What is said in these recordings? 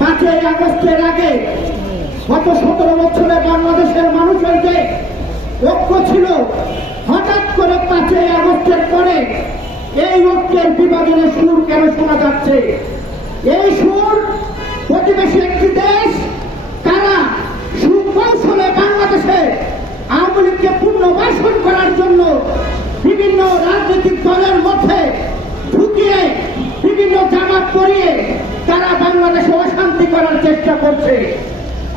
পাঁচই আগস্টের আগে গত সতেরো বছরে বাংলাদেশের মানুষের যে ঐক্য ছিল, হঠাৎ করে পাঁচই আগস্টের পরে এই ঐক্যের বিভাজনের সুর কেন শোনা যাচ্ছে? এই সুর প্রতিবেশী একটি দেশ, তারা সুকৌশলে বাংলাদেশে আওয়ামী লীগকে পুনর্বাসন করার জন্য বিভিন্ন রাজনৈতিক দলের মধ্যে বিভিন্ন জামা পরিয়ে তারা বাংলাদেশে অশান্তি করার চেষ্টা করছে।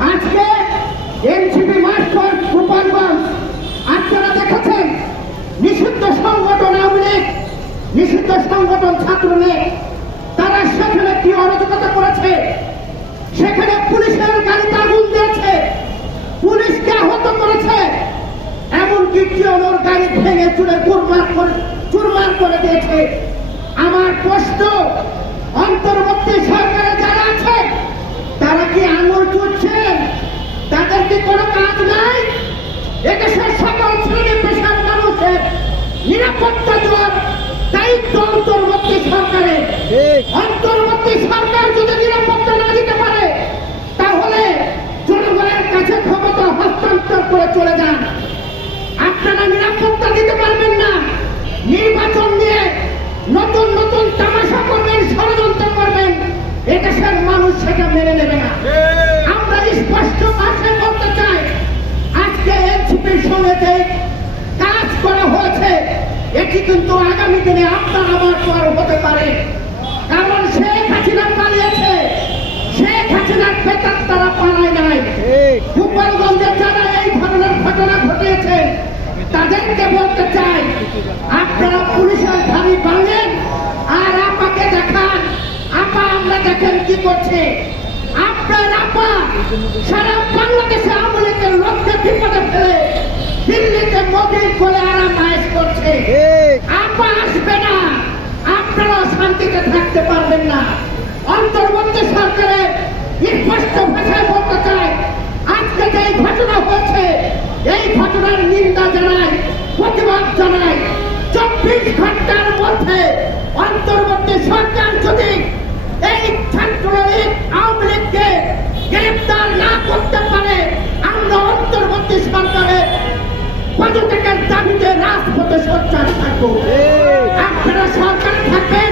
আজকে এনসিপি মাস্টার গোপালগঞ্জ আপনারা দেখেছেন, নিষিদ্ধ সংগঠন আওয়ামী লীগ, নিষিদ্ধ সংগঠন ছাত্রলীগ, তারা সেখানে কি অরাজকতা করেছে? সেখানে পুলিশের গাড়িতে আগুন দিয়েছে, পুলিশকে আহত করেছে, এমনকি কিয়নোর গাড়ি ভেঙে চুরে চুরমার করে চুরমার করে দিয়েছে। আমার প্রশ্ন নিরাপত্তা দেওয়ার দায়িত্ব অন্তর্বর্তী সরকারের। অন্তর্বর্তী সরকার যদি নিরাপত্তা না দিতে পারে তাহলে জনগণের কাছে ক্ষমতা হস্তান্তর করে চলে যান। আপনারা নিরাপত্তা দিতে পারবেন না। নির্বাচন নিয়ে নতুন এটি কিন্তু আগামী দিনে আপনার আমার পর হতে পারে। কারণ শেখ হাসিনা পালিয়েছে। শেখ হাসিনার বেতন তারা পালায় নাই। গোপালগঞ্জে যারা এই ধরনের ঘটনা ঘটিয়েছে তাদেরকে বলতে চাই আপনারা পুলিশের ধারি ভাঙেন আর আপাকে দেখান। আপা আমরা দেখেন কি করছে। আপনার আপা সারা বাংলাদেশে আওয়ামী লীগের লোককে বিপদে ফেলে দিল্লিতে মোদির কোলে আরাম করছে। আপা আসবে না। আপনারা শান্তিতে থাকতে পারবেন না। অন্তর্বর্তী সরকারের স্পষ্ট ভাষায় বলতে চাই আজকে যে ঘটনা হয়েছে এই ঘটনার নিন্দা জানাই প্রতিবাদ জানাই। চব্বিশ ঘণ্টার মধ্যে অন্তর্বর্তী সরকার যদি এই ছাত্রলীগ আওয়ামী লীগকে গ্রেপ্তার না করতে পারে আমরা অন্তর্বর্তী সরকারের পদত্যাগের দাবিতে রাজপথে সোচ্চার থাকব। আপনারা সরকারে থাকবেন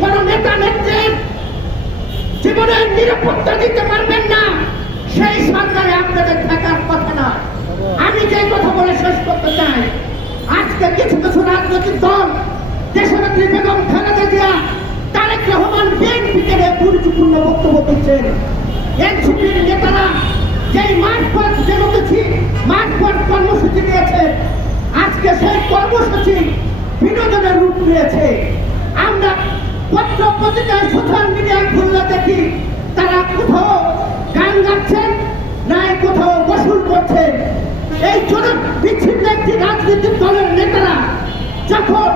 কোন নেতা নেত্রীর জীবনের নিরাপত্তা দিতে পারবেন না। সেই সরকারে আপনাদের থাকার কথা না। আমি যে কথা বলে শেষ করতে চাই আজকে কিছু কিছু রাজনৈতিক দল দেশনেত্রী বেগম খালেদা জিয়া তারেক রহমান বিএনপিকে নিয়ে গুরুত্বপূর্ণ বক্তব্য দিচ্ছেন। এনসিপির নেতারা যেই মাঠপথ কর্মসূচি নিয়েছে সেই কর্মসূচি বিনোদনের রূপ নিয়েছে। আমরা পত্র পত্রিকায় সোশ্যাল মিডিয়ায় খুললে দেখি তারা কোথাও গান গাচ্ছেন নাই কোথাও বসুল করছেন এই জন বিচ্ছিন্ন একটি রাজনৈতিক দলের নেতারা যখন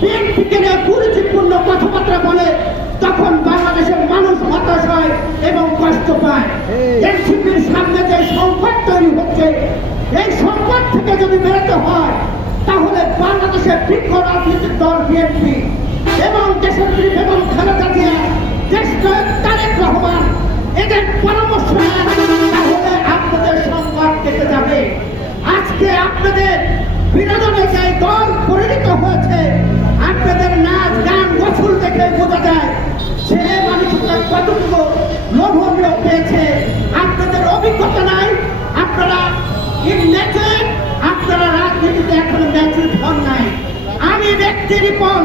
বিএনপিকে নিয়ে কুরুচিপূর্ণ কথাবার্তা বলে তখন বাংলাদেশের মানুষ হতাশ হয় এবং কষ্ট পায়। এনসিপির সামনে যে সংকট তৈরি থেকে যদি বেরোতে হয়, তাহলে বাংলাদেশের বৃক্ষ রাজনৈতিক দল বিএনপি এবং দেশের বেগম খালেদা জিয়া দেশ রিপন,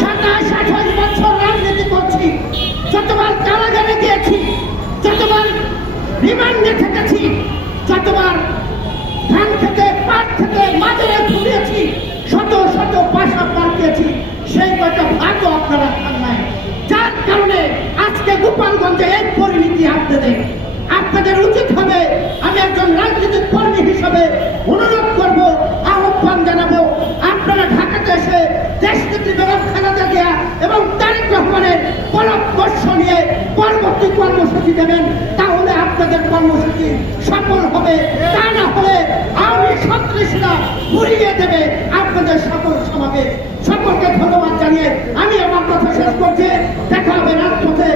সাতাশ, আঠাশ বছর রাজনীতি করছি, যতবার কারাগারে গিয়েছি, যতবার রিমান্ডে থেকেছি, যতবার ধান খেতে, পাট খেতে, মাজারে ঘুরিয়েছি শত শত পয়সা পাঠিয়েছি সেই কয়টা ভাগও আপনারা খান নাই। যার কারণে আজকে গোপালগঞ্জে এই পরিণতি আপনাদের আপনাদের উচিত হবে আমি একজন রাজনৈতিক কর্মী হিসাবে পরামর্শ নিয়ে পরবর্তী কর্মসূচি দেবেন তাহলে আপনাদের কর্মসূচি সফল হবে। তা না হলে আমি সন্ত্রাসীরা ঘুরিয়ে দেবে আপনাদের সকল সমাবে সকলকে ধন্যবাদ জানিয়ে আমি আমার কথা শেষ করছি। দেখা হবে রাজপথে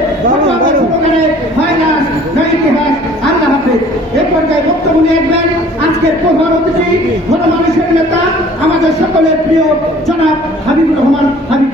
ভাইরাস না ইতিহাস। আল্লাহ হাফিজ। এ পর্যায়ে বক্তব্য নিয়ে আসবেন আজকের প্রধান অতিথি হল মানুষের নেতা আমাদের সকলের প্রিয় জনাব হাবিবুর রহমান হাবিব।